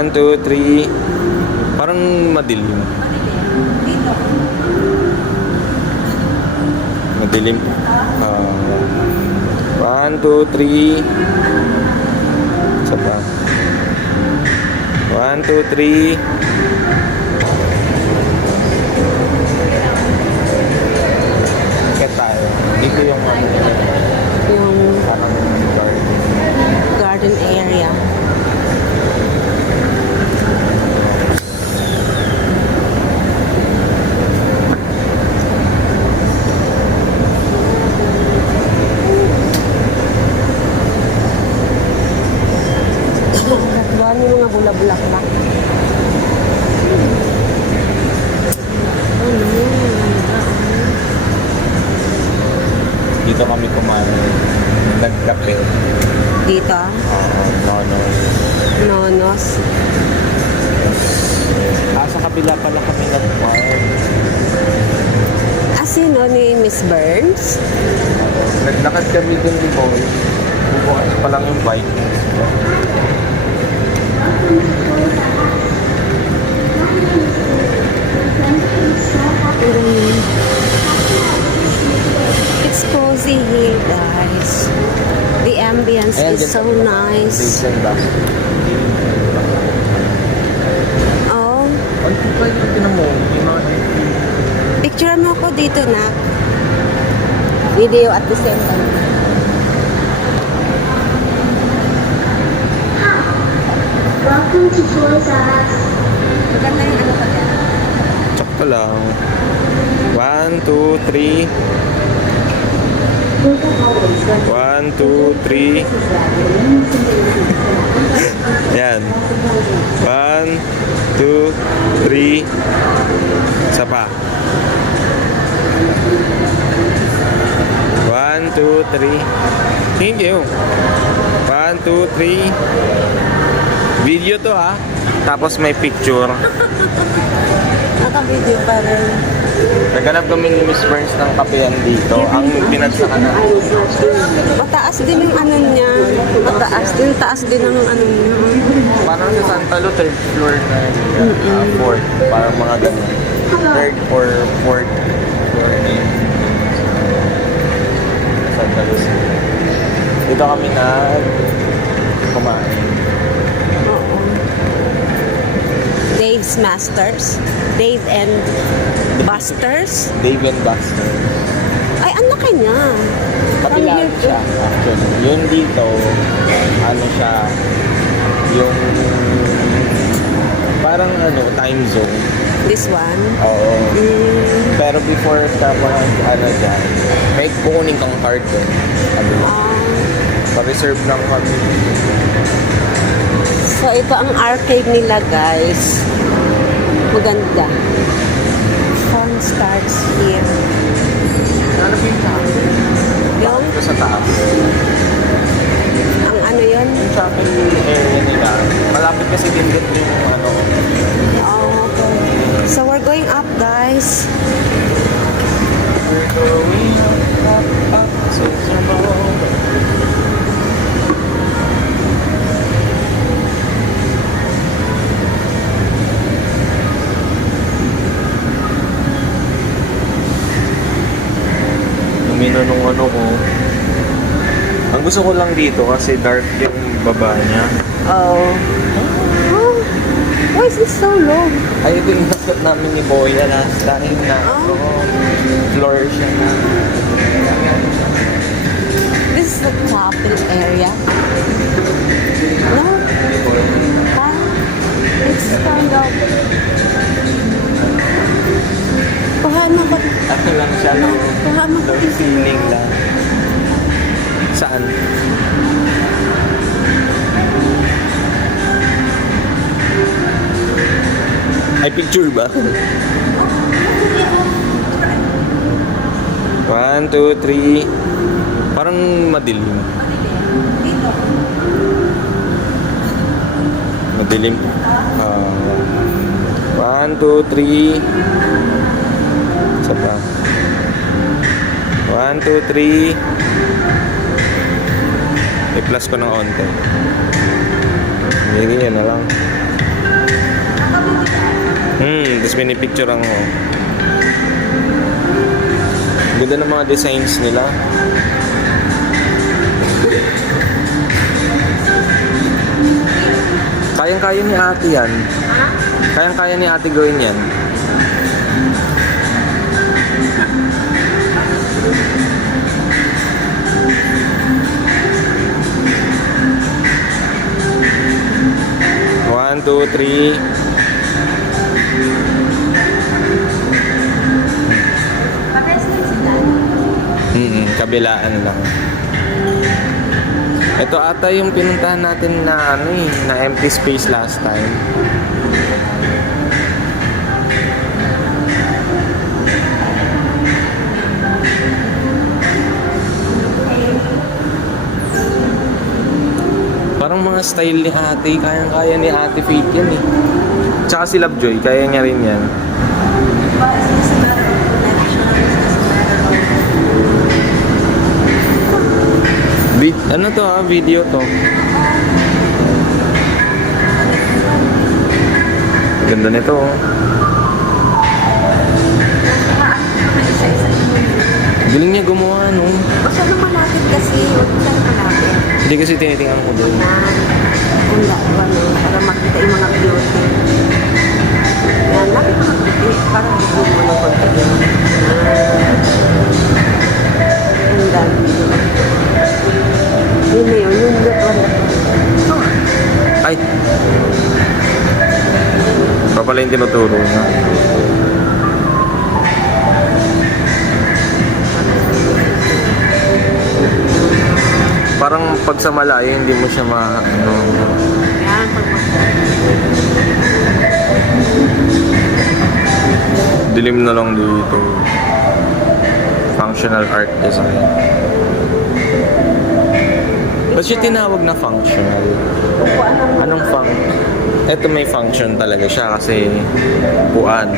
1, 2, 3. Parang madilim. Madilim. 1, 2, 3. Isa pa. 1, 2, 3. Kaya tayo. Dito yung parang garden area. Gatuan yung mga bulak-bulak na. dito kami kumain. Nagkape. Dito? Nonos. Nonos. Sa kabila pala kami nagkumain. Sino ni Miss Burns? Naglakad kami dun ni Boy. Bubukas pa lang yung bike. It's cozy here, guys. The ambience is so nice. Oh. Ano pa yung tinamo? Picture mo ko dito na. Video at the same time. Welcome to Toys R Us. Maganda yung ano pa dyan. Check ko lang. 1, 2, 3. 1, 2, 3. Yan. 1, 2, 3. Isa pa. 1, 2, 3. Thank you. 1, 2, 3. Video to ha. Tapos may picture. Naka-video pa rin. Naghanap kami ni Miss Burns ng kapehan dito. Ang pinagsakan na. Mataas din yung ano niya. Mataas din. Taas din ang ano niya. Parang sa Santa Lu, third floor na yun. Fourth. Parang mga ganun. Third or fourth floor na yun. Santa Lu. Dito kami na kumain. Oo. Dave's Masters. Dave and Busters. Dave and Baxter. Ay, ang laki niya. Kapilaan siya, actually. Yun dito, ano siya, yung parang ano, time zone. This one. Oo. Mm. Pero before ka ano dyan, may kukunin kang card doon. Pa-reserve lang kami. So, ito ang arcade nila, guys. Maganda. Fun starts here. Ano ba yung chapel? Yung? Ito sa taas. Ang ano yun? Yung chapel area nila. Malapit kasi din dito yung ano. Oh, okay. So, we're going up, guys. We're going up, so nung ano ko. Ang gusto ko lang dito kasi dark yung baba niya. Oh. Oh. Why is this so low? Ay, ito yung nakot namin ni Boya last time na floor siya na. This is the chapel area. No? It's kind of... Pahama ba? Ano lang siya, no? Pahama ba? Low ceiling lang. Saan? Ay, picture ba? 1, 2, 3. Parang madilim. Madilim. 1, 2, 3. Isa pa. 1, 2, 3. I-plus ko ng onte. Hindi yan na lang. Tapos pinipicturean ko. Ganda ng mga designs nila. Kayang-kaya ni ate yan. Kayang-kaya ni ate gawin yan. One, two, three. Kabilaan lang. Ito ata yung pinuntahan natin na na empty space last time. Parang mga style ni ate, kayang-kaya ni ate Faith yan eh. Tsaka si Lovejoy, kaya niya rin yan. Ano to video to. Ganda nito oh. Galing niya gumawa no. Masyado malapit kasi. Huwag ka na malapit. Hindi kasi tinitingnan ko doon. Para makita yung mga beauty. Yan, lapit mga beauty. Parang hindi mo ng konti. Ang dami. Yun na yun, yung look lang. Ay! Pa pala yung tinuturo niya. Parang pag sa malayo, hindi mo siya Yan, dilim na lang dito. Functional art design. Ba't siya tinawag na functional? Anong Ito may function talaga siya kasi puan.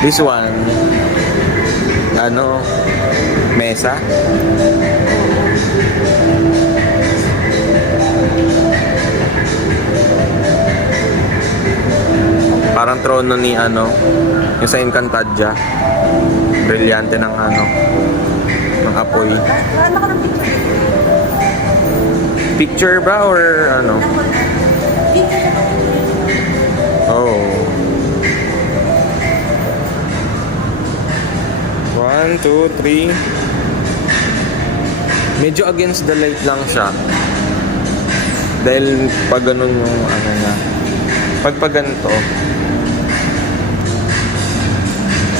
This one, mesa. Parang trono ni yung sa Encantadia. Brilyante ng ng apoy. Ano ka ng picture? Picture ba or Oh. 1, 2, 3. Medyo against the light lang siya. Dahil pag ganun yung niya. Pag ganito.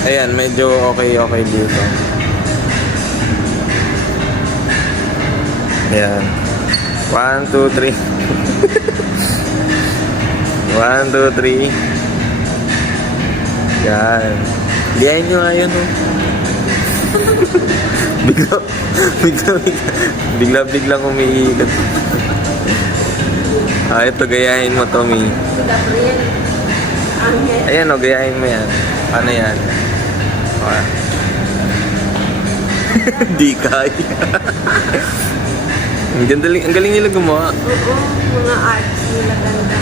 Ayan, medyo okay dito. Ayan. 1, 2, 3. 1, 2, 3. Yan. Liyain nyo nga yun, oh. Biglang umiikot. Ito, gayahin mo, Tommy. Ayan, gayahin mo yan. Paano yan? Di kaya. Ang galing nila gumawa. Oo, mga arts nila ganda.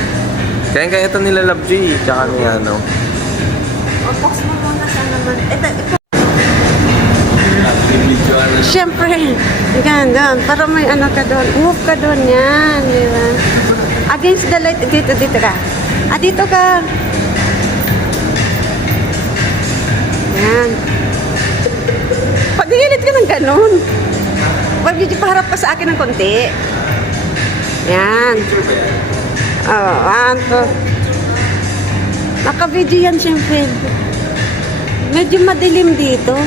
Kaya ito nila Lovejoy, tsaka ni O, box mo muna siya naman. Ito. Siyempre, doon. Para may ka doon. Move ka doon yan, di ba? Against the light. Dito ka. Dito ka. Yan. Pag-ilit ka ng ganun. Pag medyo paharap ka sa akin ng konti. Yan. Naka-video yan, siyempre. Medyo madilim dito.